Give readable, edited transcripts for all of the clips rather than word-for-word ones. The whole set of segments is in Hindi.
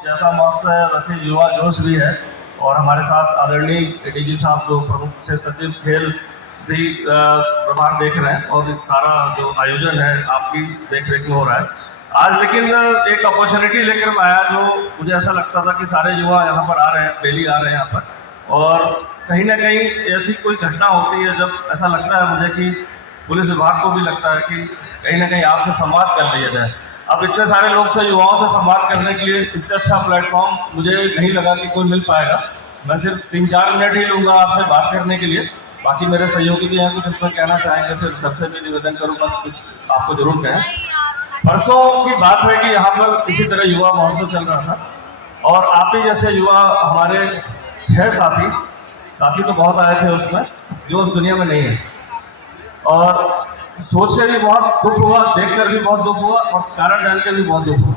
जैसा महोत्सव है वैसे युवा जोश भी है और हमारे साथ आदरणीय डीजी साहब जो प्रमुख से सचिव खेल भी प्रभार देख रहे हैं और इस सारा जो आयोजन है आपकी देख रेख में हो रहा है। आज लेकिन एक अपॉर्चुनिटी लेकर मैं आया जो मुझे ऐसा लगता था कि सारे युवा यहाँ पर आ रहे हैं, डेली आ रहे हैं यहाँ पर, और कहीं ना कहीं ऐसी कोई घटना होती है जब ऐसा लगता है मुझे कि पुलिस विभाग को भी लगता है कि कहीं ना कहीं आपसे संवाद कर लिया जाए। अब इतने सारे लोग से युवाओं से संवाद करने के लिए इससे अच्छा प्लेटफॉर्म मुझे नहीं लगा कि कोई मिल पाएगा। मैं सिर्फ 3-4 मिनट ही लूँगा आपसे बात करने के लिए, बाकी मेरे सहयोगी भी हैं कुछ इसमें कहना चाहेंगे, फिर सबसे भी निवेदन करूँगा कुछ आपको जरूर कहें। परसों की बात है कि यहाँ पर इसी तरह युवा महोत्सव चल रहा था और आप ही जैसे युवा हमारे 6 साथी तो बहुत आए थे उसमें जो उस दुनिया में नहीं है, और सोच कर भी बहुत दुख हुआ, देख कर भी बहुत दुख हुआ और कारण जानकर भी बहुत दुख हुआ।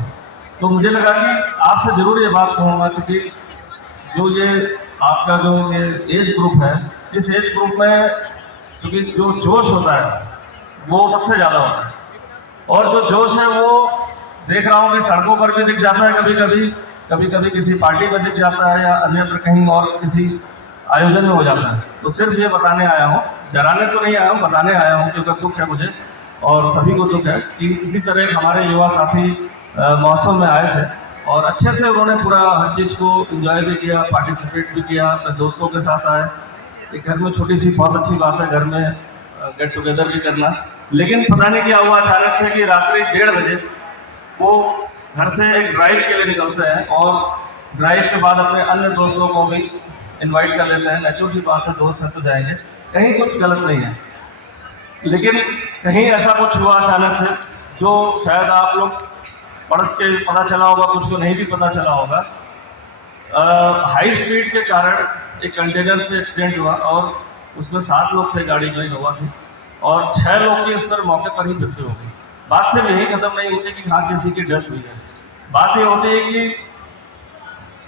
तो मुझे लगा कि आपसे जरूर ये बात कहूँगा क्योंकि जो ये आपका जो ये एज ग्रुप है, इस एज ग्रुप में क्योंकि जो जोश होता है वो सबसे ज़्यादा होता है, और जो जोश है वो देख रहा हूँ कि सड़कों पर भी दिख जाता है, कभी कभी किसी पार्टी में दिख जाता है या अन्यत्र कहीं और किसी आयोजन में हो जाता है। तो सिर्फ ये बताने आया हूँ, डराने तो नहीं आया हूँ, बताने आया हूँ क्योंकि दुख है मुझे और सभी को दुख है कि इसी तरह हमारे युवा साथी महोत्सव में आए थे और अच्छे से उन्होंने पूरा हर चीज़ को एंजॉय भी किया, पार्टिसिपेट भी किया, अपने दोस्तों के साथ आए। एक घर में छोटी सी बहुत अच्छी बात है घर में गेट टुगेदर भी करना, लेकिन पता नहीं क्या हुआ अचानक से कि रात्रि 1:30 बजे वो घर से एक ड्राइव के लिए निकलते हैं और ड्राइव के बाद अपने अन्य दोस्तों को भी इनवाइट कर लेते हैं। नेचुरल सी बात है, दोस्त हैं तो जाएंगे, कहीं कुछ गलत नहीं है, लेकिन कहीं ऐसा कुछ हुआ अचानक से जो शायद आप लोग पढ़ के पता चला होगा, कुछ को नहीं भी पता चला होगा। हाई स्पीड के कारण एक कंटेनर से एक्सीडेंट हुआ और उसमें 7 लोग थे, गाड़ी में इनोवा थी, और 6 लोग की उस पर मौके पर ही मृत्यु हो गई। बात सिर्फ यही खत्म नहीं होती कि हाँ किसी की डेथ हुई है, बात ये होती है कि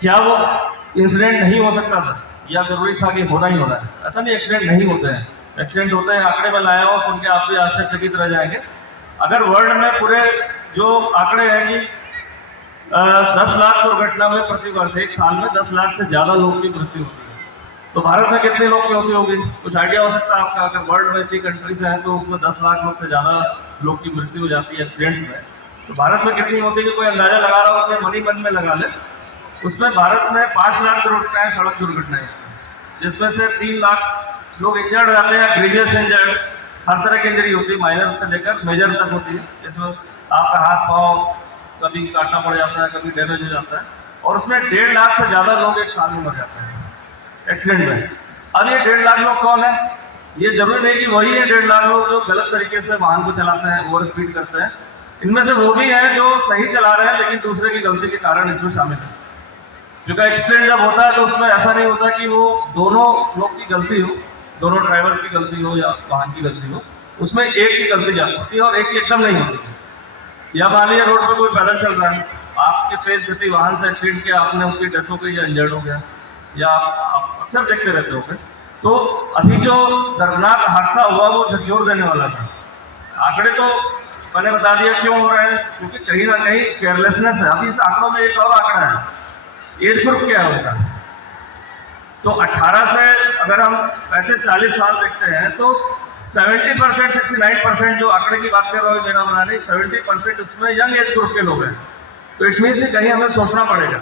क्या वो इंसिडेंट नहीं हो सकता था या जरूरी था कि होना ही होना है। ऐसा नहीं, एक्सीडेंट नहीं होते हैं, एक्सीडेंट होते हैं। आंकड़े में लाया हो, सुन के आप भी आश्चर्यचकित रह जाएंगे। अगर वर्ल्ड में पूरे जो आंकड़े हैं कि 10 लाख दुर्घटना में प्रति वर्ष, एक साल में 10 लाख से ज़्यादा लोगों की मृत्यु होती है, तो भारत में कितने लोग की होती होगी? कुछ आइडिया हो सकता है आपका? अगर वर्ल्ड में इतनी कंट्रीज हैं तो उसमें 10 लाख लोग से ज़्यादा लोग की मृत्यु हो जाती है एक्सीडेंट्स में, तो भारत में कितनी होती है कि कोई अंदाजा लगा रहा हो, अपने मन में लगा ले। उसमें भारत में 5 लाख दुर्घटनाएं सड़क दुर्घटनाएं, जिसमें से 3 लाख लोग इंजर्ड हो जाते हैं, ग्रीवियस इंजर्ड। हर तरह की इंजरी होती है, माइनर से लेकर मेजर तक होती है, जिसमें आपका हाथ पाँव कभी काटना पड़ जाता है, कभी डैमेज हो जाता है, और उसमें 1.5 लाख से ज़्यादा लोग एक साल में मर जाते हैं एक्सीडेंट में। अब ये 1.5 लाख लोग कौन है? ये जरूरी नहीं कि वही है 1.5 लाख लोग जो गलत तरीके से वाहन को चलाते हैं, ओवर स्पीड करते हैं। इनमें से वो भी हैं जो सही चला रहे हैं लेकिन दूसरे की गलती के कारण इसमें शामिल है। क्योंकि एक्सीडेंट जब होता है तो उसमें ऐसा नहीं होता कि वो दोनों लोग की गलती हो, दोनों ड्राइवर्स की गलती हो या वाहन की गलती हो, उसमें एक की गलती ज़्यादा होती है और एक की एकदम नहीं होती। या मान लीजिए रोड पर कोई पैदल चल रहा है, आपके तेज गति वाहन से एक्सीडेंट किया, आपने उसकी डेथ हो गई या इंजर्ड हो गया, या आप अक्सर देखते रहते होंगे। तो अभी जो दर्दनाक हादसा हुआ वो झकझोर देने वाला था। आंकड़े तो मैंने बता दिया क्यों हो रहे हैं, क्योंकि कहीं ना कहीं केयरलेसनेस है। अभी इस आंकड़ों में एक और आंकड़ा है, एज ग्रुप क्या होगा। तो 18 से अगर हम 35-40 साल देखते हैं तो 70%, 69% जो आंकड़े की बात कर रहा हूँ मेरा बना नहीं, 70% उसमें यंग एज ग्रुप के लोग हैं। तो इट मीन्स कहीं हमें सोचना पड़ेगा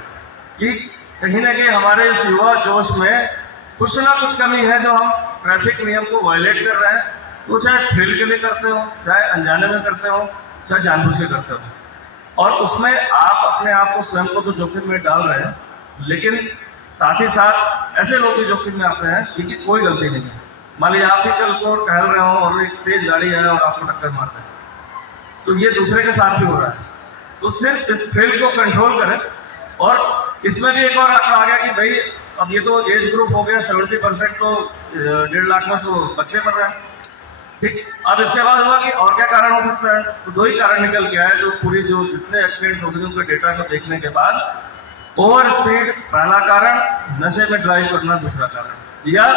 कि कहीं ना कहीं हमारे इस युवा जोश में कुछ ना कुछ कमी है, जो हम ट्रैफिक नियम को वायलेट कर रहे हैं, वो चाहे थ्रिल के लिए करते हो, चाहे अनजाने में करते हो, चाहे जानबूझ के करते हो, और उसमें आप अपने आप को स्वयं को तो जोखिम में डाल रहे हैं, लेकिन साथ ही साथ ऐसे लोग भी जोखिम में आते हैं जिनकी कोई गलती नहीं है। मान लीजिए आप ही कल को टहल रहे हो और एक तेज गाड़ी है और आपको टक्कर मारता है, तो ये दूसरे के साथ भी हो रहा है। तो सिर्फ इस थ्रिल को कंट्रोल करें। और इसमें भी एक और आंकड़ा आ गया कि भाई अब ये तो एज ग्रुप हो गया, 70% तो 1.5 लाख में तो बच्चे मर रहे हैं, ठीक। अब इसके बाद हुआ कि और क्या कारण हो सकता है, तो 2 ही कारण निकल के आए, जो पूरी जो जितने एक्सीडेंट्स हो गए उनके डेटा को देखने के बाद। ओवर स्पीड पहला कारण, नशे में ड्राइव करना दूसरा कारण, या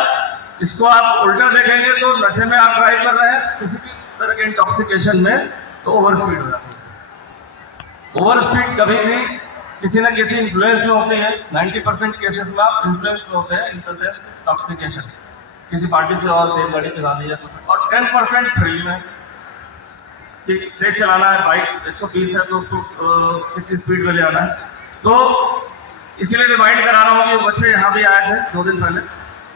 इसको आप उल्टा देखेंगे तो नशे में आप ड्राइव कर रहे हैं किसी भी तरह के इंटॉक्सिकेशन में, तो ओवर स्पीड हो जाता है। ओवर स्पीड कभी भी किसी न किसी इन्फ्लुएंस में होते हैं। 90% केसेस में आप इन्फ्लुएंस में होते हैं, इन द सेंस टॉक्सिकेशन, किसी पार्टी से और तेज गाड़ी चला दी या कुछ, और 10% थ्रिल में कि तेज चलाना है, बाइक 120 है तो उसको कितनी स्पीड में ले आना है। तो इसीलिए रिमाइंड करा रहा हूँ कि वो बच्चे यहाँ भी आए थे 2 दिन पहले,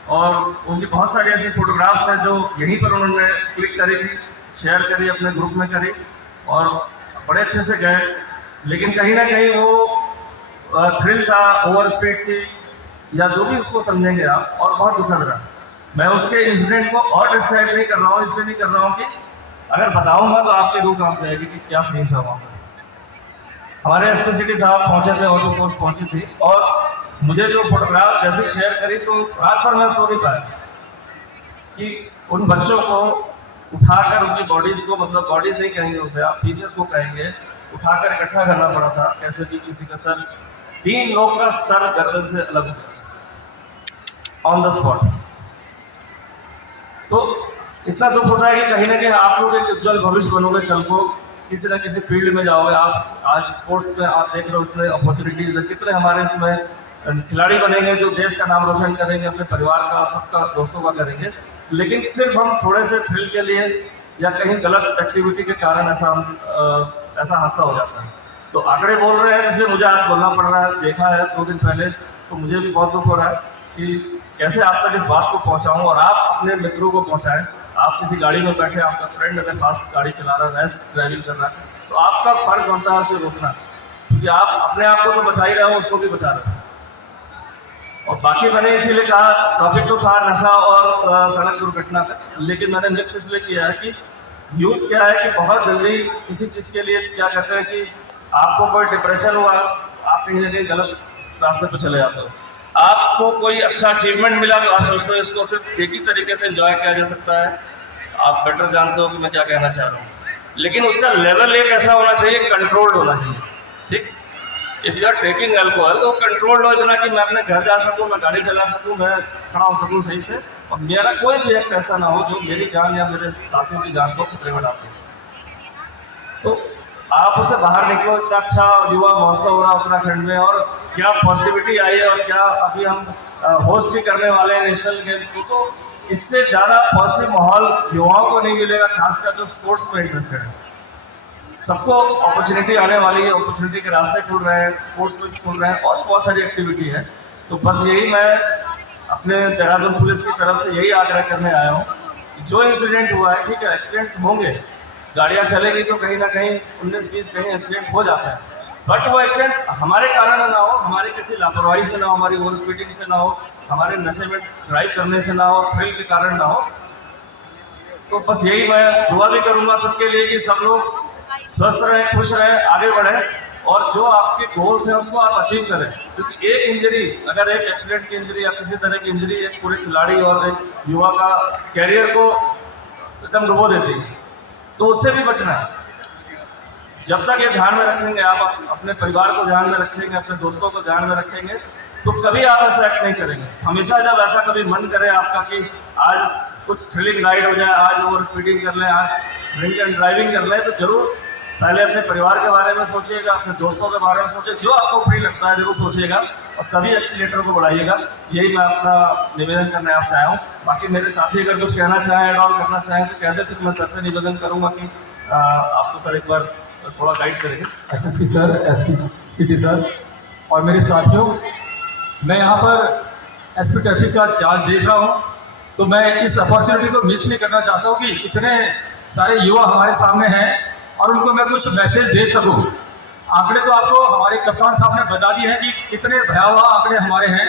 और उनकी बहुत सारी ऐसी फोटोग्राफ्स हैं जो यहीं पर उन्होंने क्लिक करी थी, शेयर करी, अपने ग्रुप में करी, और बड़े अच्छे से गए। लेकिन कहीं ना कहीं वो थ्रिल था, ओवर स्पीड थी, या जो भी उसको समझेंगे आप, और बहुत दुखद रहा। मैं उसके इंसिडेंट को और डिस्क्राइब नहीं कर रहा हूँ, इसलिए नहीं कर रहा हूँ कि अगर बताऊंगा तो आपकी रूह कांप जाएगी कि क्या सीन था वहाँ पर। हमारे एसपी सिटी साहब पहुंचे थे, ऑटो फोर्स पहुंची थी, और मुझे जो फोटोग्राफ जैसे शेयर करी तो रात भर मैं सो नहीं पाया कि उन बच्चों को उठाकर उनकी बॉडीज को, मतलब बॉडीज नहीं कहेंगे उसे आप, पीसेस को कहेंगे, उठाकर इकट्ठा करना पड़ा था। कैसे भी किसी का सर, 3 लोग का सर गर्दन से अलग हो गया ऑन द स्पॉट। तो इतना दुख होता है कि कहीं ना कहीं आप लोग एक उज्जवल भविष्य बनोगे, कल को किसी न किसी फील्ड में जाओगे आप। आज स्पोर्ट्स में आप देख रहे हो इतने अपॉर्चुनिटीज़ है, कितने हमारे इसमें खिलाड़ी बनेंगे जो देश का नाम रोशन करेंगे, अपने परिवार का, सबका, दोस्तों का करेंगे। लेकिन सिर्फ हम थोड़े से थ्रिल के लिए या कहीं गलत एक्टिविटी के कारण ऐसा हादसा हो जाता है। तो आंकड़े बोल रहे हैं, इसलिए मुझे आज बोलना पड़ रहा है। देखा है 2 दिन पहले, तो मुझे भी बहुत दुख हो रहा है कि कैसे आप तक इस बात को पहुंचाऊं और आप अपने मित्रों को पहुंचाएं। आप किसी गाड़ी में बैठे, आपका फ्रेंड अगर फास्ट गाड़ी चला रहा है, रैश ड्राइविंग कर रहा है, तो आपका फर्ज बनता है उसे रोकना, क्योंकि आप अपने आप को तो बचा ही रहे हो, उसको भी बचा रहे हो। और बाकी मैंने इसीलिए कहा, टॉपिक तो था नशा और सड़क दुर्घटना का, लेकिन मैंने मिक्स इसलिए किया है कि यूथ क्या है कि बहुत जल्दी किसी चीज़ के लिए क्या कहते हैं कि आपको कोई डिप्रेशन हुआ, आप कहीं ना कहीं गलत रास्ते पर चले जाते हो। आपको कोई अच्छा अचीवमेंट मिला तो आप सोचते हो इसको सिर्फ एक ही तरीके से एंजॉय किया जा सकता है। आप बेटर जानते हो कि मैं क्या कहना चाह रहा हूँ, लेकिन उसका लेवल एक ऐसा होना चाहिए, कंट्रोल्ड होना चाहिए। ठीक, if you are taking alcohol तो कंट्रोल्ड हो, इतना कि मैं अपने घर जा सकूँ, मैं गाड़ी चला सकूँ, मैं खड़ा हो सकूँ सही से, और मेरा कोई भी एक्ट ऐसा ना हो जो मेरी जान या मेरे साथियों की जान को खतरे में डाले। तो आप उससे बाहर निकलो। इतना अच्छा युवा महोत्सव हो रहा है उत्तराखंड में, और क्या पॉजिटिविटी आई है, और क्या अभी हम होस्ट भी करने वाले हैं नेशनल गेम्स को। तो इससे ज़्यादा पॉजिटिव माहौल युवाओं को नहीं मिलेगा, खासकर जो स्पोर्ट्स में इंटरेस्टेड है। सबको अपॉर्चुनिटी आने वाली है, अपॉर्चुनिटी के रास्ते खुल रहे हैं, स्पोर्ट्स में भी खुल रहे हैं, और बहुत सारी एक्टिविटी है। तो बस यही मैं अपने देहरादून पुलिस की तरफ से यही आग्रह करने आया हूँ कि जो इंसिडेंट हुआ है, ठीक है, एक्सीडेंट्स होंगे, गाड़ियाँ चलेगी तो कहीं ना कहीं 19-20 कहीं एक्सीडेंट हो जाता है, बट वो एक्सीडेंट हमारे कारण ना हो, हमारे किसी लापरवाही से ना हो, हमारी ओवर स्पीडिंग से ना हो, हमारे नशे में ड्राइव करने से ना हो, थ्रिल के कारण ना हो। तो बस यही मैं दुआ भी करूँगा सबके लिए कि सब लोग स्वस्थ रहें, खुश रहें, आगे बढ़ें, और जो आपके गोल्स हैं उसको आप अचीव करें। क्योंकि एक इंजरी, अगर एक एक्सीडेंट की इंजरी या किसी तरह की इंजरी एक पूरे खिलाड़ी और एक युवा का कैरियर को एकदम डुबो देती है, तो उससे भी बचना है। जब तक ये ध्यान में रखेंगे, आप अपने परिवार को ध्यान में रखेंगे, अपने दोस्तों को ध्यान में रखेंगे, तो कभी आप ऐसा एक्ट नहीं करेंगे। हमेशा जब ऐसा कभी मन करे आपका कि आज कुछ थ्रिलिंग राइड हो जाए, आज ओवर स्पीडिंग कर लें, आज ड्रिंक एंड ड्राइविंग कर लें, तो जरूर पहले अपने परिवार के बारे में सोचिएगा, अपने दोस्तों के बारे में सोचिए, जो आपको फ्री लगता है जरूर सोचिएगा, और तभी एक्सीलेटर को बढ़ाइएगा। यही मैं अपना निवेदन करने आपसे आया हूँ। बाकी मेरे साथी अगर कुछ कहना चाहें, एड ऑन करना चाहें तो कहते थे, तो मैं सर से निवेदन करूँगा कि आपको सर एक बार थोड़ा गाइड करेंगे। SSP sir, SP city sir और मेरे साथियों, मैं यहाँ पर एसपी ट्रैफिक का चार्ज देख रहा हूँ, तो मैं इस अपॉर्चुनिटी को मिस नहीं करना चाहता हूँ कि इतने सारे युवा हमारे सामने हैं और उनको मैं कुछ मैसेज दे सकूँ। आंकड़े तो आपको हमारे कप्तान साहब ने बता दिए हैं कि कितने भयावह आंकड़े हमारे हैं,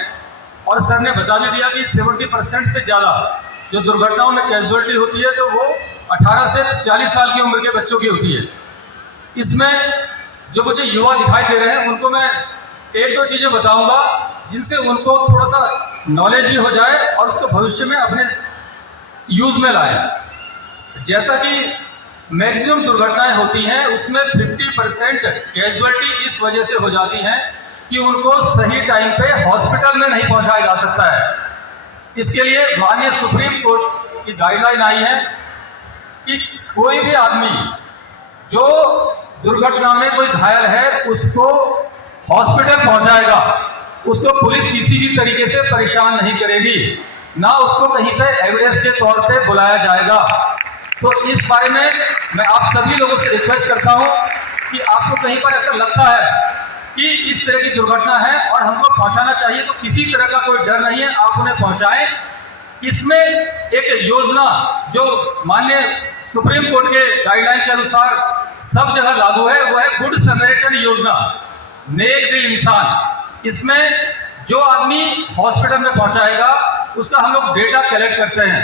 और सर ने बता भी दिया कि 70% से ज़्यादा जो दुर्घटनाओं में कैजुअलिटी होती है तो वो 18 से 40 साल की उम्र के बच्चों की होती है। इसमें जो मुझे युवा दिखाई दे रहे हैं उनको मैं 1-2 चीज़ें बताऊंगा जिनसे उनको थोड़ा सा नॉलेज भी हो जाए और उसको भविष्य में अपने यूज़ में लाएं। जैसा कि मैक्सिमम दुर्घटनाएं होती हैं उसमें 50% कैजुअलिटी इस वजह से हो जाती हैं कि उनको सही टाइम पे हॉस्पिटल में नहीं पहुंचाया जा सकता है। इसके लिए माननीय सुप्रीम कोर्ट की गाइडलाइन आई है कि कोई भी आदमी जो दुर्घटना में कोई घायल है उसको हॉस्पिटल पहुंचाएगा, उसको पुलिस किसी भी तरीके से परेशान नहीं करेगी, ना उसको कहीं पे एविडेंस के तौर पे बुलाया जाएगा। तो इस बारे में मैं आप सभी लोगों से रिक्वेस्ट करता हूं कि आपको कहीं पर ऐसा लगता है कि इस तरह की दुर्घटना है और हमको पहुंचाना चाहिए, तो किसी तरह का कोई डर नहीं है, आप उन्हें पहुंचाएं। इसमें एक योजना जो माननीय सुप्रीम कोर्ट के गाइडलाइन के अनुसार सब जगह लागू है, वो है गुड समैरिटन योजना, नेक दिल इंसान। इसमें जो आदमी हॉस्पिटल में पहुंचाएगा उसका हम लोग डेटा कलेक्ट करते हैं।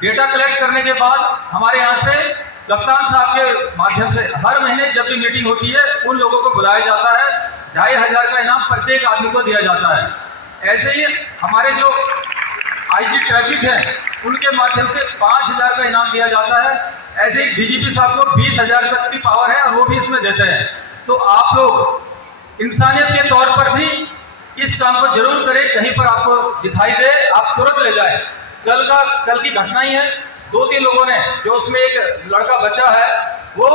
डेटा कलेक्ट करने के बाद हमारे यहाँ से कप्तान साहब के माध्यम से हर महीने जब भी मीटिंग होती है उन लोगों को बुलाया जाता है, 2500 का इनाम प्रत्येक आदमी को दिया जाता है। ऐसे ही हमारे जो आईजी ट्रैफिक है उनके माध्यम से 5000 का इनाम दिया जाता है। ऐसे ही डीजीपी साहब को 20,000 तक की पावर है और वो भी इसमें देते हैं। तो आप लोग इंसानियत के तौर पर भी इस काम को जरूर करें, कहीं पर आपको दिखाई दे आप तुरंत ले जाएं। कल की घटना ही है, 2-3 लोगों ने, जो उसमें एक लड़का बचा है वो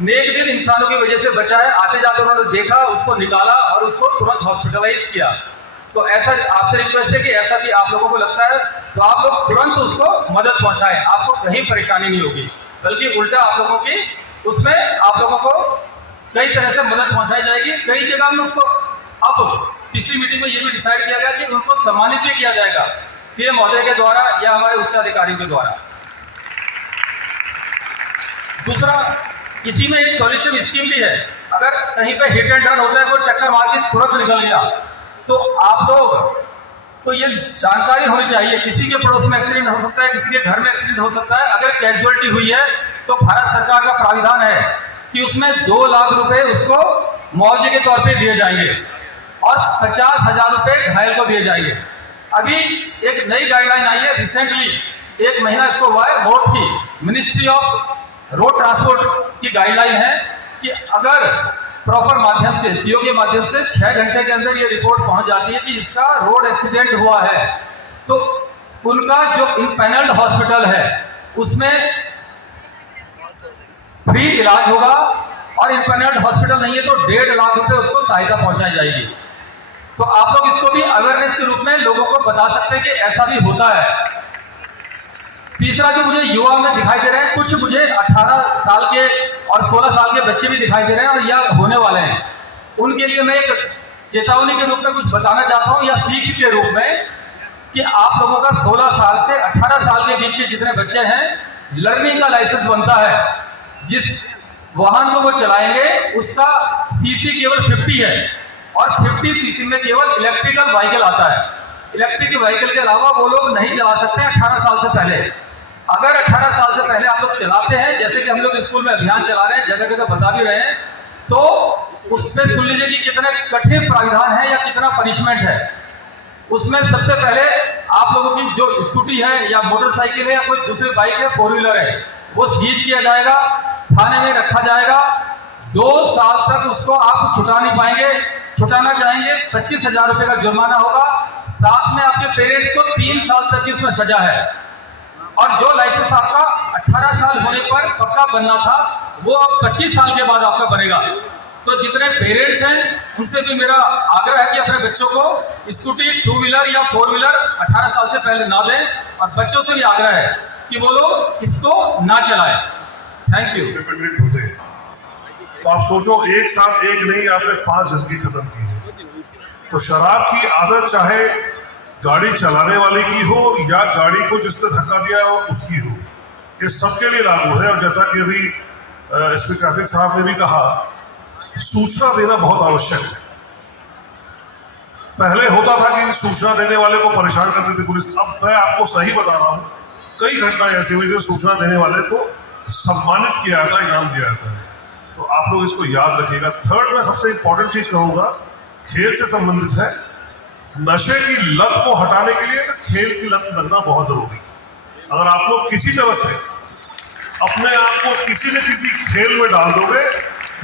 नेक दिल इंसानों की वजह से बचा है, आते जाते उन्होंने देखा, उसको निकाला और उसको तुरंत हॉस्पिटलाइज किया। तो ऐसा आपसे रिक्वेस्ट है कि ऐसा भी आप लोगों को लगता है तो आप लोग तुरंत उसको मदद पहुंचाएं, आपको कहीं परेशानी नहीं होगी, बल्कि उल्टा आप लोगों की उसमें आप लोगों को कई तरह से मदद पहुंचाई जाएगी। कई जगह में उसको अब पिछली मीटिंग में ये भी डिसाइड किया गया कि उनको सम्मानित भी किया जाएगा सीएम महोदय के द्वारा या हमारे उच्चाधिकारियों के द्वारा। दूसरा, इसी में एक सॉल्यूशन स्कीम भी है, अगर कहीं पे हिट एंड रन होता है, कोई टक्कर मार के तुरंत निकल गया, तो आप लोग को ये जानकारी होनी चाहिए, किसी के पड़ोस में एक्सीडेंट हो सकता है, किसी के घर में एक्सीडेंट हो सकता है। अगर कैजुअलिटी हुई है तो भारत सरकार का प्राविधान है कि उसमें 2 लाख रुपए उसको मुआवजे के तौर पे दिए जाएंगे और 50,000 रुपए घायल को दिए जाएंगे। अभी एक नई गाइडलाइन आई है, रिसेंटली 1 महीना इसको हुआ है, बोर्ड की मिनिस्ट्री ऑफ रोड ट्रांसपोर्ट की गाइडलाइन है कि अगर प्रॉपर माध्यम से सीओ के माध्यम से 6 घंटे के अंदर ये रिपोर्ट पहुंच जाती है कि इसका रोड एक्सीडेंट हुआ है, तो उनका जो इम्पैनल्ड हॉस्पिटल है उसमें फ्री इलाज होगा, और इम्पैनल्ड हॉस्पिटल नहीं है तो 1.5 लाख रुपए उसको सहायता पहुंचाई जाएगी। तो आप लोग इसको भी अवेयरनेस के रूप में लोगों को बता सकते हैं कि ऐसा भी होता है। तीसरा, जो मुझे युवा में दिखाई दे रहे हैं, कुछ मुझे 18 साल के और 16 साल के बच्चे भी दिखाई दे रहे हैं और यह होने वाले हैं, उनके लिए मैं एक चेतावनी के रूप में कुछ बताना चाहता हूं या सीख के रूप में कि आप लोगों का 16 साल से 18 साल के बीच के जितने बच्चे हैं, लर्निंग का लाइसेंस बनता है। जिस वाहन को वो चलाएंगे उसका सीसी केवल 50 है और 50 सीसी में केवल इलेक्ट्रिकल व्हीकल आता है। इलेक्ट्रिक व्हीकल के अलावा वो लोग नहीं चला सकते 18 साल से पहले। अगर 18 साल से पहले आप लोग चलाते हैं, जैसे कि हम लोग स्कूल में अभियान चला रहे हैं, जगह जगह बता भी रहे हैं, तो उसमें सुन लीजिए कि कितने कठिन प्राविधान है या कितना पनिशमेंट है। उसमें सबसे पहले आप लोगों की जो स्कूटी है या मोटरसाइकिल है या कोई दूसरी बाइक है, 4 व्हीलर है, वो सीज किया जाएगा, थाने में रखा जाएगा। 2 साल तक उसको आप छुटा नहीं पाएंगे, छुटाना चाहेंगे 25,000 रुपये का जुर्माना होगा, साथ में आपके पेरेंट्स को 3 साल तक की उसमें सजा है। और जो लाइसेंस आपका 18 साल होने पर पक्का बनना था, वो अब 25 साल के बाद आपका बनेगा। तो जितने पेरेंट्स हैं उनसे भी मेरा आग्रह है कि अपने बच्चों को स्कूटी 2 व्हीलर या 4 व्हीलर 18 साल से पहले ना दें, और बच्चों से भी आग्रह है कि वो लोग इसको ना चलाएं। Thank you. इंडिपेंडेंट होते हैं तो आप सोचो, एक साथ एक नहीं, आपने 5 जिंदगी खत्म की है। तो शराब की आदत चाहे गाड़ी चलाने वाले की हो या गाड़ी को जिसने धक्का दिया हो उसकी हो, ये सबके लिए लागू है। और जैसा कि अभी एसपी ट्रैफिक साहब ने भी कहा, सूचना देना बहुत आवश्यक है। पहले होता था कि सूचना देने वाले को परेशान करती थी पुलिस, अब मैं आपको सही बता रहा हूँ, कई घटनाएं ऐसी हुई जो सूचना देने वाले को सम्मानित किया जाता है, इनाम दिया जाता है। तो आप लोग इसको याद रखिएगा। थर्ड, मैं सबसे इंपॉर्टेंट चीज कहूँगा, खेल से संबंधित है। नशे की लत को हटाने के लिए तो खेल की लत लगना बहुत जरूरी है। अगर आप लोग किसी तरह से अपने आप को किसी न किसी खेल में डाल दोगे,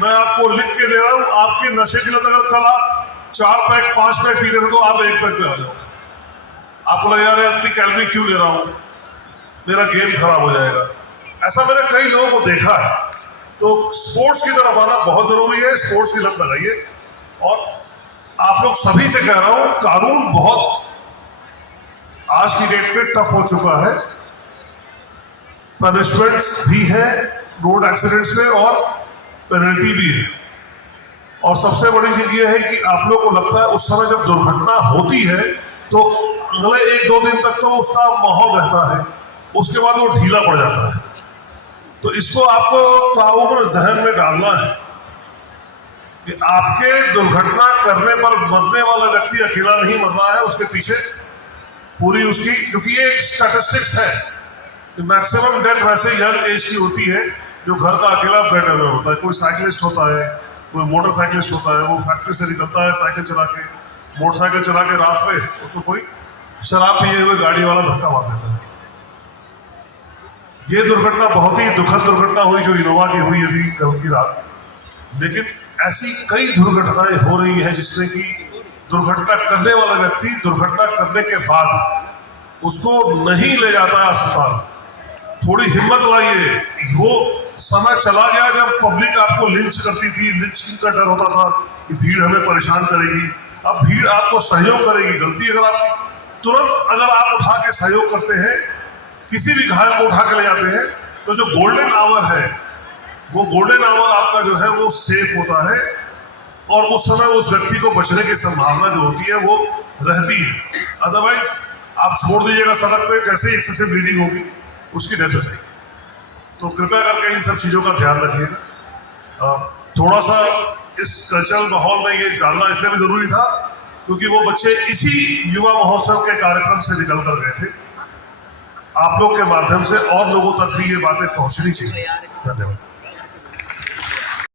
मैं आपको लिख के दे रहा हूँ, आपके नशे की लत, अगर कल आप 4 पैक 5 पैक पी रहे थे तो आप 1 पैक पे आ जाओगे। आपको लगेगा यार इतनी कैलोरी क्यों ले रहा हूँ, मेरा गेम खराब हो जाएगा। ऐसा मैंने कई लोगों को देखा है। तो स्पोर्ट्स की तरफ आना बहुत जरूरी है, स्पोर्ट्स की लत लगाइए। और आप लोग सभी से कह रहा हूं, कानून बहुत आज की डेट पे टफ हो चुका है। पनिशमेंट्स भी है रोड एक्सीडेंट्स में और पेनल्टी भी है। और सबसे बड़ी चीज ये है कि आप लोग को लगता है उस समय जब दुर्घटना होती है तो अगले 1-2 दिन तक तो उसका माहौल रहता है, उसके बाद वो ढीला पड़ जाता है। तो इसको आपको ताउम्र जहन में डालना है कि आपके दुर्घटना करने पर मरने वाला व्यक्ति अकेला नहीं मर रहा है, उसके पीछे पूरी उसकी, क्योंकि ये एक स्टैटिस्टिक्स है कि मैक्सिमम डेथ वैसे यंग एज की होती है जो घर का अकेला ब्रेड अर्नर होता है। कोई साइकिलिस्ट होता है, कोई मोटरसाइकिलिस्ट होता है, वो फैक्ट्री से निकलता है साइकिल चला के, मोटरसाइकिल चला के रात में उसको कोई शराब पिए हुए गाड़ी वाला धक्का मार देता है। ये दुर्घटना बहुत ही दुखद दुर्घटना हुई जो इनोवा की हुई अभी कल की रात, लेकिन ऐसी कई दुर्घटनाएं हो रही हैं जिसमें कि दुर्घटना करने वाला व्यक्ति दुर्घटना करने के बाद उसको नहीं ले जाता है अस्पताल। थोड़ी हिम्मत लाइए, वो समय चला गया जब पब्लिक आपको लिंच करती थी, लिंचिंग का डर होता था कि भीड़ हमें परेशान करेगी। अब भीड़ आपको सहयोग करेगी। गलती अगर आप तुरंत आप उठा के सहयोग करते हैं, किसी भी घायल को उठा के ले जाते हैं, तो जो गोल्डन आवर है वो गोल्डन आवर आपका जो है वो सेफ होता है और उस समय उस व्यक्ति को बचने की संभावना जो होती है वो रहती है। अदरवाइज आप छोड़ दीजिएगा सड़क पे, जैसे ही एक्सेसिव ब्लीडिंग होगी उसकी डेथ हो जाएगी। तो कृपया करके इन सब चीज़ों का ध्यान रखिएगा। थोड़ा सा इस कल्चरल माहौल में ये डालना इसलिए भी ज़रूरी था क्योंकि वो बच्चे इसी युवा महोत्सव के कार्यक्रम से निकल कर गए थे। आप लोग के माध्यम से और लोगों तक भी ये बातें पहुंचनी चाहिए। धन्यवाद।